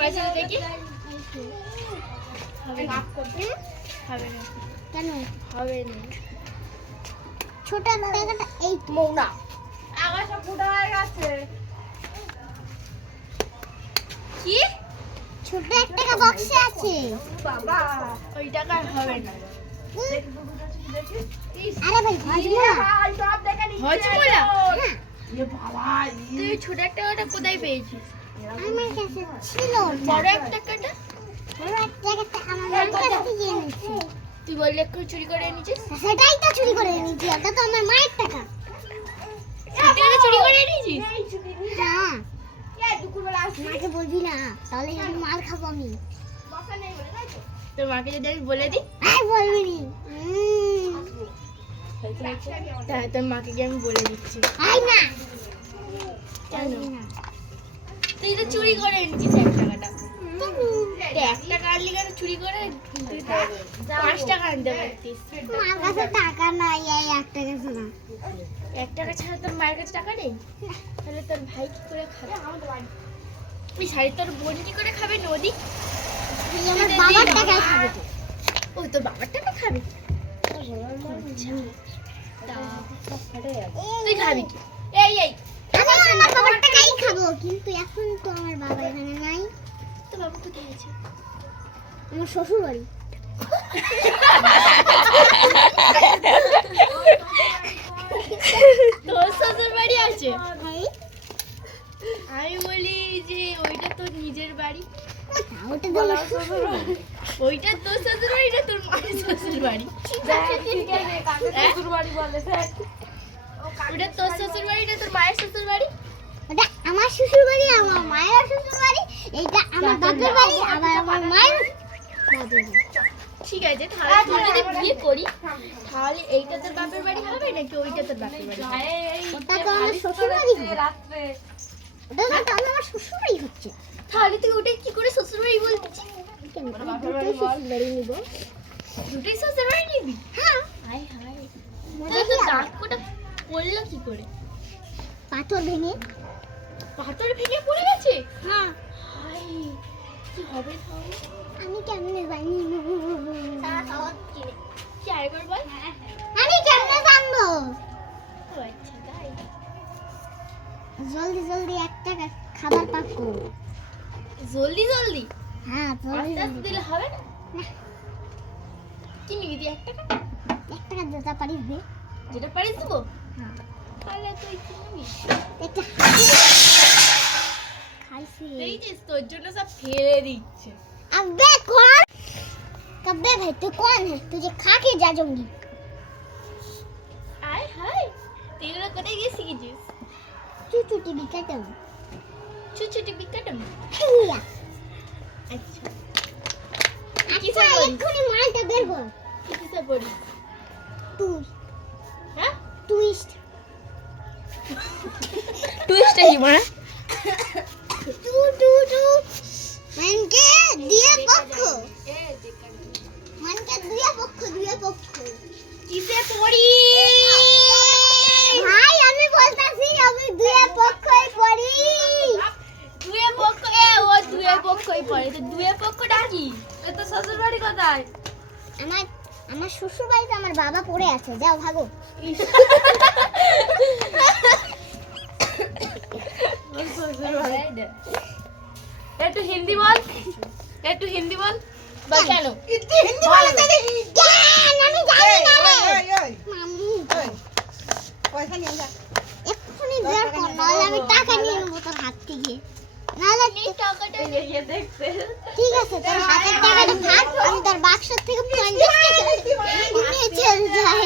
পয়সা দেখি হবে না হবে না কেন হবে না ছোট টাকাটা এই মৌনা আকাশটা ফুটা হয়ে গেছে কি ছোট একটা বক্সে আছে বাবা ওই টাকা হবে না আরে ভাই হজমোলা হজমোলা এ বাবা তুই ছোট একটা টাকাটা কোথায় পেয়েছিস আমার কাছে ছিল বড় একটা টাকাটা বড় একটা টাকাটা আমার মার কাছ থেকে এনেছি তুই বললি একটু চুরি করে এনেছিস সেটাই তো চুরি করে এনেছি ওটা তো আমার মায়ের টাকা সেটা চুরি করে এনেছিস হ্যাঁ মাকে বলবি না তাহলে আমি মার খাবো আমি তোর মাকে যদি আমি বলে দিই আর বলবি নি তাহলে তোর মাকে গিয়ে আমি বলে দিচ্ছি আই না কেন তুই তো চুরি করে এনেছিস এক টাকাটা এক টাকা আনলি কেন চুরি করে তুই তো 5 টাকা আনতে পারতিস মার কাছে টাকা নাই এই এক টাকা ছাড়া 1 টাকা ছাড়া তোর মায়ের কাছে টাকা নেই তাহলে তোর ভাই কি করে খাবে তুই শাড়ি তোর বোন কি করে খাবে নদী তুই আমার বাবার টাকায় খাবে তো ও তোর বাবার টাকা খাবে তুই খাবি কি এই এই আমি আমার বাবার টাকাই খাবো কিন্তু এখন তো আমার বাবা এখানে নাই তোর বাবা কোথায় আছে আমার শ্বশুর বাড়ি তোর শ্বশুর বাড়ি আছে ভাই আমি বলি যে ওইটা তোর নিজের বাড়ি ওটা তো আমার শ্বশুর বাড়ি ওইটা তোর শ্বশুর বাড়ি না তোর মায়ের শ্বশুর বাড়ি ওটা তোর শ্বশুর বাড়ি না তোর মায়ের শ্বশুর বাড়ি ওটা আমার শ্বশুর বাড়ি আমার মায়ের শ্বশুর বাড়ি এইটা আমার বাপের বাড়ি আবার আমার মায়ের বাপের বাড়ি ঠিক আছে তাহলে তুই যদি বিয়ে করি তাহলে এইটা তোর বাপের বাড়ি হবে নাকি ওইটা তোর বাপের বাড়ি হবে? ওটা তো আমার শ্বশুর বাড়ি হবে ওটা তো আমার শ্বশুর বাড়ি হচ্ছে তাহলে তুই ওটাই কি করে শ্বশুর বাড়ি বলছিস কেন দুটোই শ্বশুর বাড়ি নিব দুটোই শ্বশুর বাড়ি নিবি হ্যাঁ হাই হাই মজা তাহলে কি তোর আবার? দাঁতটা পড়লো কি করে পাথর ভেঙে পাথর ভেঙে পড়ে গেছে হ্যাঁ হাই কি হবে তাহলে আমি কেমনে জানি কি আরেকবার বল আমি কেমনে জানবো ও আচ্ছা তাই জলদি জলদি একটা খাবার পাক করো জলদি জলদি হ্যাঁ জলদি আস্তে আস্তে জলদি দিলে হবে না কি নিবি তুই 1 টাকা এক টাকা যেটা পারিস দে যেটা পারিস দেবো হ্যাঁ তাহলে তুই কি নিবি একটা খাইছি দেখছিস তোর জন্য সব ফেলে দিচ্ছে अबे कौन कब्बे भाई तू कौन है तुझे खा के जा जाऊंगी আয় হাই তুই এগুলো কোথায় গিয়ে শিখেছিস तू चुटी भी कटम ছুটি বিকাটম हिया আচ্ছা अच्छा এক্ষুনি মালটা বের কর কি কিসে পড়িস तू হ্যাঁ ट्विस्ट টুইস্টটা কি মানে तू तू तू मन के दिए पक्ष मन के दिए पक्ष কিসে পড়ি ভাই আমি বলতাছি আমি দুয়ে পক্ষই পড়ি দুয়ে পক্ষ ও দুয়ে পক্ষই পড়ে তো দুয়ে পক্ষটা কি এ তো শ্বশুর বাড়ি কোথায় আমার আমার শ্বশুর বাড়িতে আমার বাবা পড়ে আছে যাও ভাগো একটু হিন্দি বল একটু হিন্দি বল বল কেন হিন্দি বলে তো জ্ঞান আমি জানি না মামু পয়সা নিয়ে যা এক্ষুনি বের কর নাহলে আমি টাকা নিয়ে নেবো তোর হাত থেকে নাহলে এই টাকাটা নিয়ে দেখতে ঠিক আছে তোর হাতের টাকাটা থাক আমি তোর বাক্স থেকে 50 টাকা নিয়ে চলে যাই